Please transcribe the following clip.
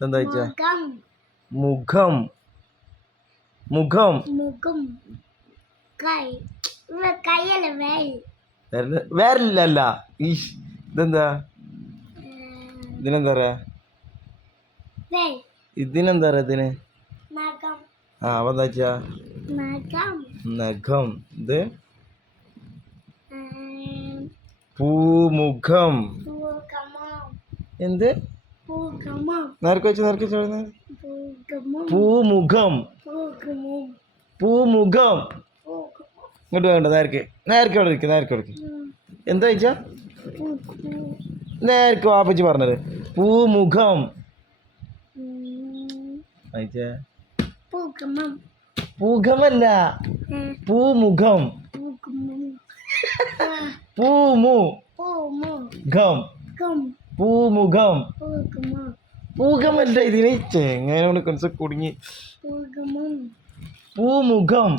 എന്താ വെച്ചാ മുഖം മുഖം വേറില്ലല്ല ഈശ് ഇതെന്താ ഇതിനെന്താ പറയാ ഇതിനെന്താ പറയാ ഇതിന് ആ അപ്പൊ എന്താ വെച്ചാ നഖം ഇത് പൂമുഖം എന്ത് നേർക്ക് വെച്ച് പൂമുഖം പൂമുഖം ഇങ്ങോട്ട് വേണ്ട നേർക്ക് കൊടുക്ക് എന്താ വെച്ചാ നേർക്ക് വാപ്പച്ചി പറഞ്ഞത് പൂമുഖം അയച്ചേ പൂഖമല്ല പൂമുഖം പൂമുഖം പൂമുഖം പൂഖമല്ല ഇതിനെ എങ്ങനെ കൊഞ്ചം കുടുങ്ങി പൂമുഖം